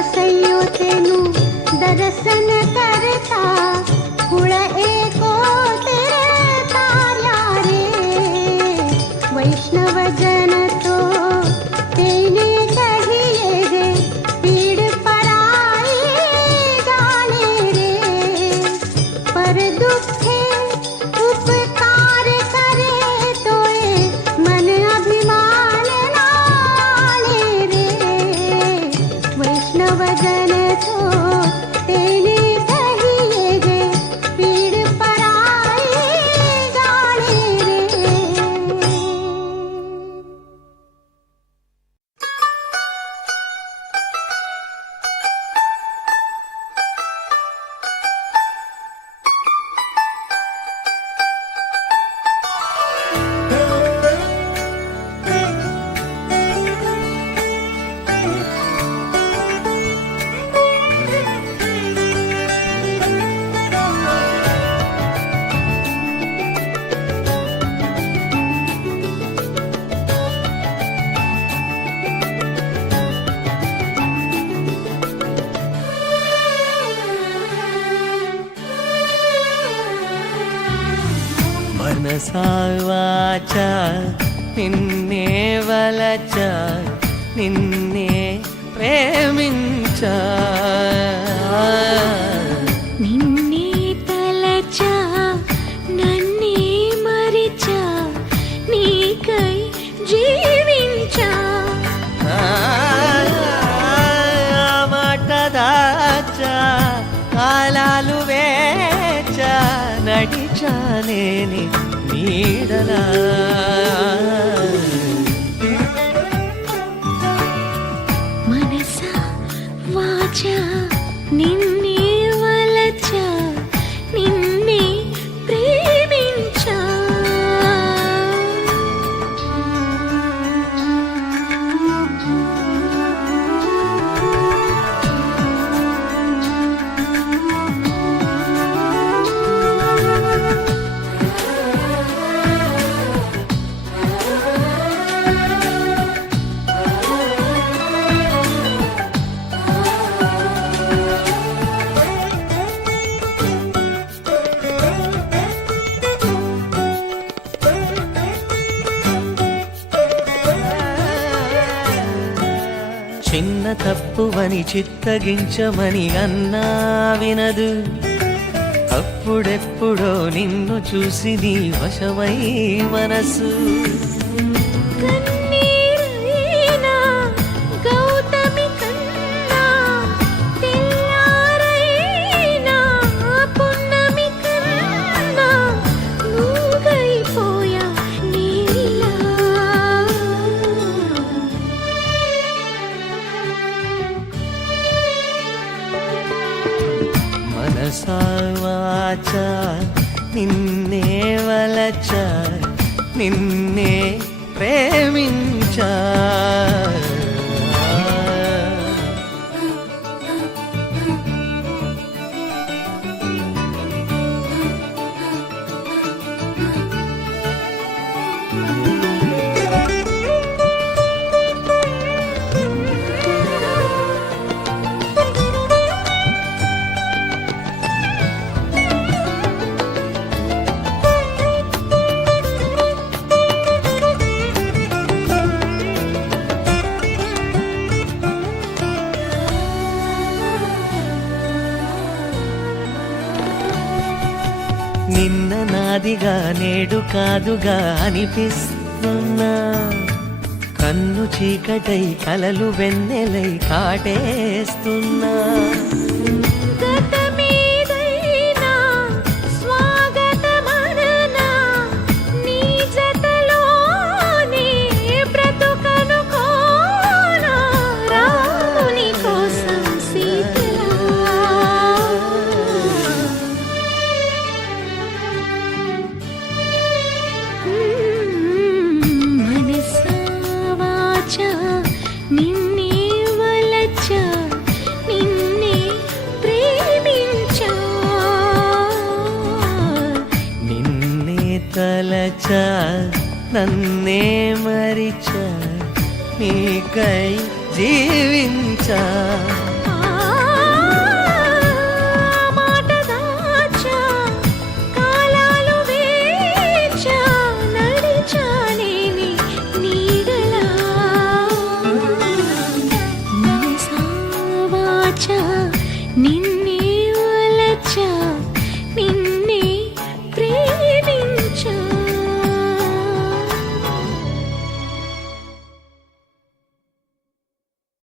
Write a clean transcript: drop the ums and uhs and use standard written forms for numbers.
बसैयो तेनु दर्शन करता कुळ एको तेरे तार्या रे वैष्णव जन तो तेने कहिए रे पीड़ पराई जाने रे पर दुखे उपकार करे तोए मन अभिमान नाने रे वैष्णव जन तो तेने कहिए रे पीड़ पराई जाने रे। మనసా వాచా నిన్నే వలచా నిన్నే ప్రేమించా నిన్నే తలచా నన్నే మరిచా నీకై జీవించా మాట దాచా కాలాలు వేచా నడిచానేని నీడలా మనసా వాచా నిన్నే వలచా నిన్నే ప్రేమించా చిన్న తప్పువని చిత్తగించమని అన్నా వినదు అప్పుడెప్పుడో నిన్ను చూసి నీ వశమై మనసు కన్నీరైనా గౌతమి కన్నా తెల్లారైనా పున్నమి కన్నా మూగైపోయా నీలా మనసా వాచా నిన్నే వలచా నిన్నే ప్రేమించా నిన్న నాదిగా నేడు కాదుగా అనిపిస్తున్నా కన్ను చీకటై కలలు వెన్నెలై కాటేస్తున్నా గతమేదైనా స్వాగతమననా నీ జతలోనే బ్రతుకనుకోనా రాముని కోసం సీతలా మనసా వాచా నిన్నే వలచా నిన్నే ప్రేమించా నిన్నే తలచా నన్నే మరిచా నీకై జీవించా ఆ వలచా నిన్నే